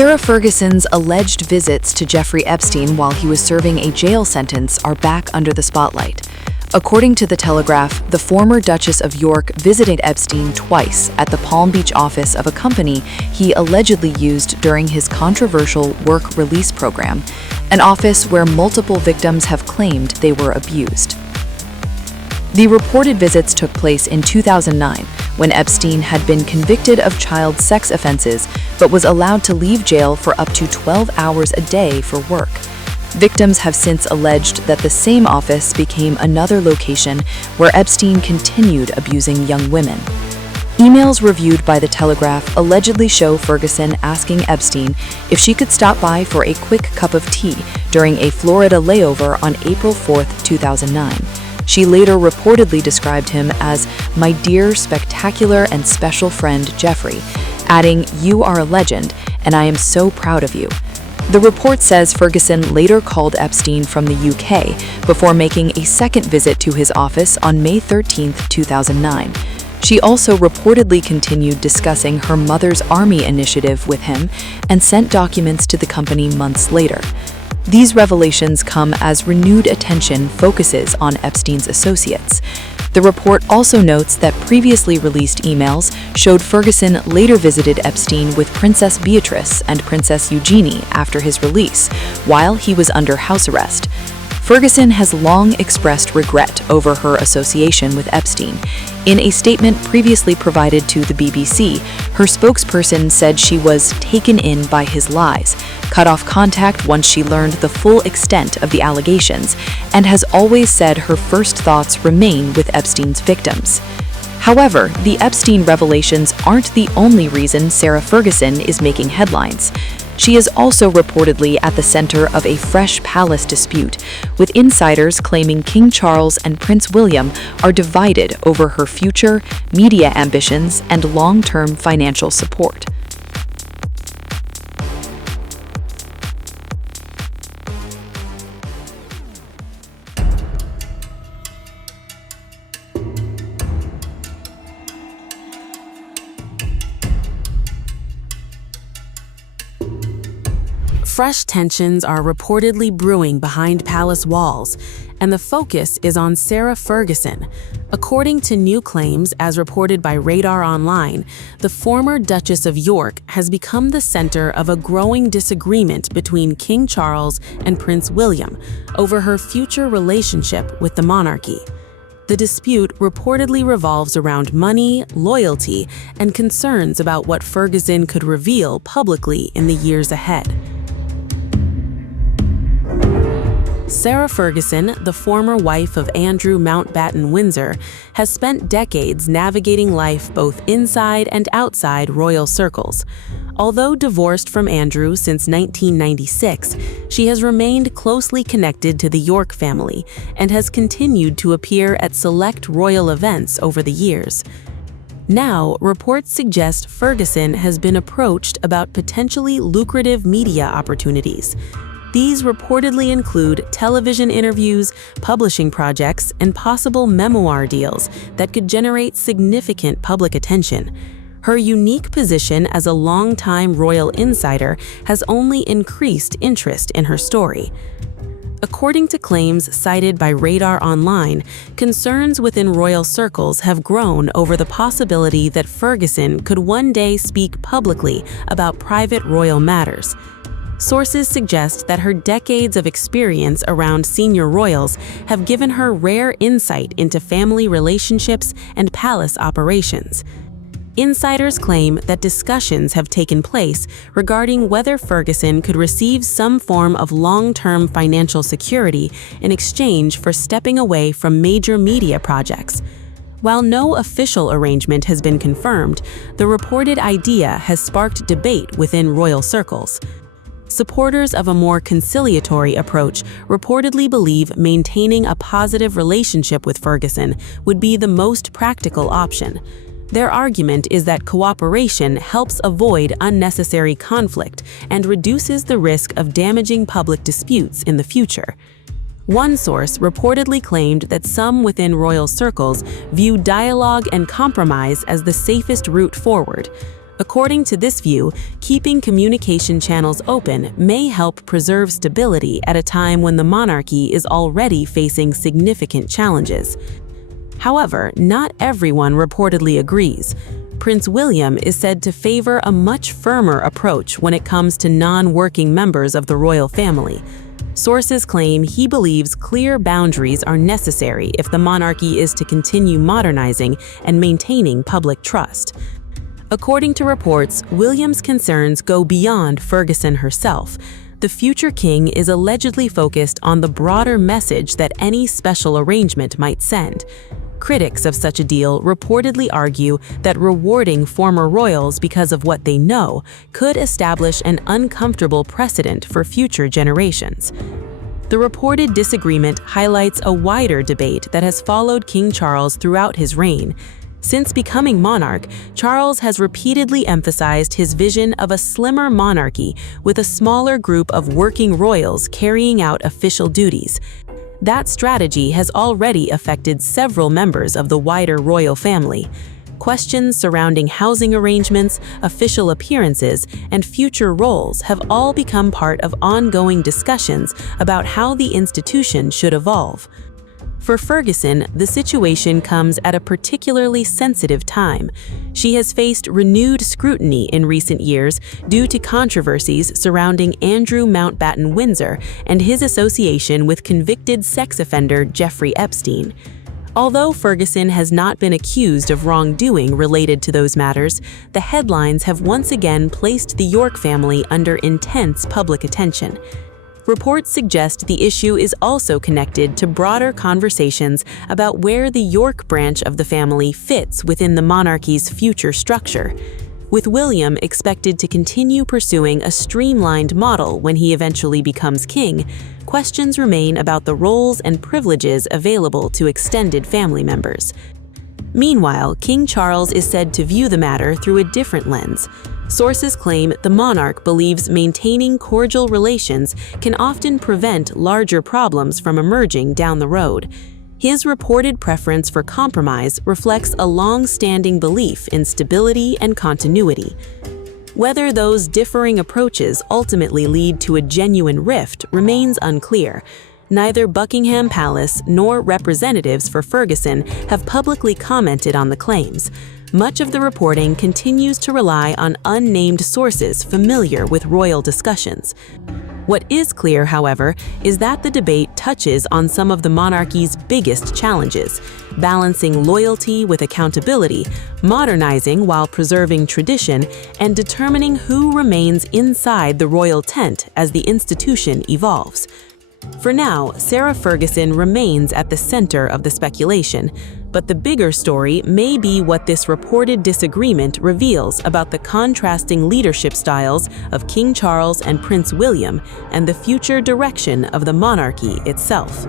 Sarah Ferguson's alleged visits to Jeffrey Epstein while he was serving a jail sentence are back under the spotlight. According to the Telegraph, the former Duchess of York visited Epstein twice at the Palm Beach office of a company he allegedly used during his controversial work release program, an office where multiple victims have claimed they were abused. The reported visits took place in 2009, when Epstein had been convicted of child sex offenses but was allowed to leave jail for up to 12 hours a day for work. Victims have since alleged that the same office became another location where Epstein continued abusing young women. Emails reviewed by the Telegraph allegedly show Ferguson asking Epstein if she could stop by for a quick cup of tea during a Florida layover on April 4, 2009. She later reportedly described him as "my dear, spectacular, and special friend Jeffrey," adding, "You are a legend, and I am so proud of you." The report says Ferguson later called Epstein from the UK before making a second visit to his office on May 13, 2009. She also reportedly continued discussing her mother's army initiative with him and sent documents to the company months later. These revelations come as renewed attention focuses on Epstein's associates. The report also notes that previously released emails showed Ferguson later visited Epstein with Princess Beatrice and Princess Eugenie after his release, while he was under house arrest. Ferguson has long expressed regret over her association with Epstein. In a statement previously provided to the BBC, her spokesperson said she was taken in by his lies, cut off contact once she learned the full extent of the allegations, and has always said her first thoughts remain with Epstein's victims. However, the Epstein revelations aren't the only reason Sarah Ferguson is making headlines. She is also reportedly at the center of a fresh palace dispute, with insiders claiming King Charles and Prince William are divided over her future, media ambitions, and long-term financial support. Fresh tensions are reportedly brewing behind palace walls, and the focus is on Sarah Ferguson. According to new claims, as reported by Radar Online, the former Duchess of York has become the center of a growing disagreement between King Charles and Prince William over her future relationship with the monarchy. The dispute reportedly revolves around money, loyalty, and concerns about what Ferguson could reveal publicly in the years ahead. Sarah Ferguson, the former wife of Andrew Mountbatten Windsor, has spent decades navigating life both inside and outside royal circles. Although divorced from Andrew since 1996, she has remained closely connected to the York family and has continued to appear at select royal events over the years. Now, reports suggest Ferguson has been approached about potentially lucrative media opportunities. These reportedly include television interviews, publishing projects, and possible memoir deals that could generate significant public attention. Her unique position as a longtime royal insider has only increased interest in her story. According to claims cited by Radar Online, concerns within royal circles have grown over the possibility that Ferguson could one day speak publicly about private royal matters. Sources suggest that her decades of experience around senior royals have given her rare insight into family relationships and palace operations. Insiders claim that discussions have taken place regarding whether Ferguson could receive some form of long-term financial security in exchange for stepping away from major media projects. While no official arrangement has been confirmed, the reported idea has sparked debate within royal circles. Supporters of a more conciliatory approach reportedly believe maintaining a positive relationship with Ferguson would be the most practical option. Their argument is that cooperation helps avoid unnecessary conflict and reduces the risk of damaging public disputes in the future. One source reportedly claimed that some within royal circles view dialogue and compromise as the safest route forward. According to this view, keeping communication channels open may help preserve stability at a time when the monarchy is already facing significant challenges. However, not everyone reportedly agrees. Prince William is said to favor a much firmer approach when it comes to non-working members of the royal family. Sources claim he believes clear boundaries are necessary if the monarchy is to continue modernizing and maintaining public trust. According to reports, William's concerns go beyond Ferguson herself. The future king is allegedly focused on the broader message that any special arrangement might send. Critics of such a deal reportedly argue that rewarding former royals because of what they know could establish an uncomfortable precedent for future generations. The reported disagreement highlights a wider debate that has followed King Charles throughout his reign. Since becoming monarch, Charles has repeatedly emphasized his vision of a slimmer monarchy with a smaller group of working royals carrying out official duties. That strategy has already affected several members of the wider royal family. Questions surrounding housing arrangements, official appearances, and future roles have all become part of ongoing discussions about how the institution should evolve. For Ferguson, the situation comes at a particularly sensitive time. She has faced renewed scrutiny in recent years due to controversies surrounding Andrew Mountbatten Windsor and his association with convicted sex offender Jeffrey Epstein. Although Ferguson has not been accused of wrongdoing related to those matters, the headlines have once again placed the York family under intense public attention. Reports suggest the issue is also connected to broader conversations about where the York branch of the family fits within the monarchy's future structure. With William expected to continue pursuing a streamlined model when he eventually becomes king, questions remain about the roles and privileges available to extended family members. Meanwhile, King Charles is said to view the matter through a different lens. Sources claim the monarch believes maintaining cordial relations can often prevent larger problems from emerging down the road. His reported preference for compromise reflects a long-standing belief in stability and continuity. Whether those differing approaches ultimately lead to a genuine rift remains unclear. Neither Buckingham Palace nor representatives for Ferguson have publicly commented on the claims. Much of the reporting continues to rely on unnamed sources familiar with royal discussions. What is clear, however, is that the debate touches on some of the monarchy's biggest challenges: balancing loyalty with accountability, modernizing while preserving tradition, and determining who remains inside the royal tent as the institution evolves. For now, Sarah Ferguson remains at the center of the speculation, but the bigger story may be what this reported disagreement reveals about the contrasting leadership styles of King Charles and Prince William and the future direction of the monarchy itself.